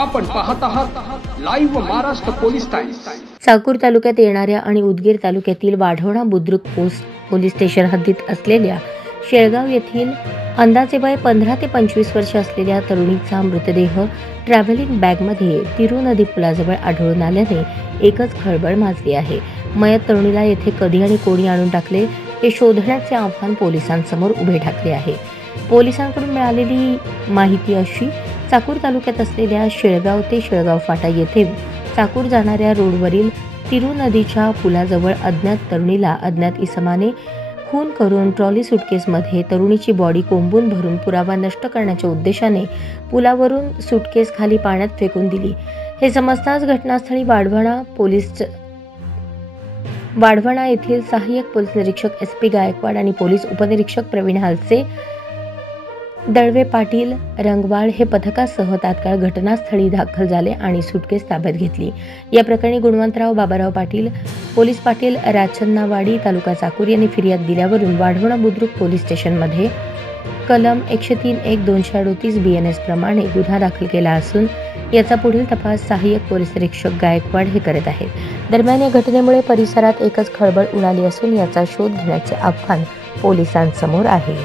आपण पाहत आहात live Maharashtra police times. Chakur तालुक्यात येणाऱ्या आणि उदगीर तालुक्यातील वाढवणा बुद्रुक पोलीस स्टेशन हद्दीत असलेल्या शेळगाव येथील अंदाजे वय 15 ते 25 वर्ष असलेल्या तरुणीचा मृतदेह ट्रॅव्हलिंग बॅगमध्ये तिरू नदी पुलाजवळ आढळून आल्याने एकच खळबळ माजली आहे। मयत तरुणीला येथे कधी आणि कोणी आणून टाकले हे शोधण्याचे आव्हान पोलिसांसमोर उभे ठाकले आहे। पोलिसांकडून मिळालेली माहिती अशी, चाकूर तालुक्यात असलेल्या शेळगाव ते शेळगाव फाटा येथे चाकूर जाणाऱ्या रोडवरील तिरू नदीच्या पुलाजवळ अज्ञात तरुणीला अज्ञात इसमाने खून करून ट्रॉली सुटकेसमध्ये तरुणीची बॉडी कोंबून भरून पुरावा नष्ट करण्याच्या उद्देशाने पुलावरून सुटकेस खाली पाण्यात फेकून दिली। हे समजताच घटनास्थळी वाढवणा येथील सहाय्यक पोलीस निरीक्षक SP गायकवाड आणि पोलीस उपनिरीक्षक प्रवीण हालसे, दळवे पाटील, रंगवाळ हे पथकासह तात्काळ घटनास्थळी दाखल झाले आणि सुटकेस ताब्यात घेतली। या प्रकरणी गुणवंतराव बाबाराव पाटील, पोलीस पाटील राचन्नावाडी, तालुका चाकूर यांनी फिर्याद दिल्यावरून वाढवणा बुद्रुक पोलीस स्टेशनमध्ये कलम 103(1)238 BNS प्रमाणे गुन्हा दाखल केला असून याचा पुढील तपास सहाय्यक पोलीस निरीक्षक गायकवाड हे करत आहेत। दरम्यान या घटनेमुळे परिसरात एकच खळबळ उडाली असून याचा शोध घेण्याचे आव्हान पोलिसांसमोर आहे।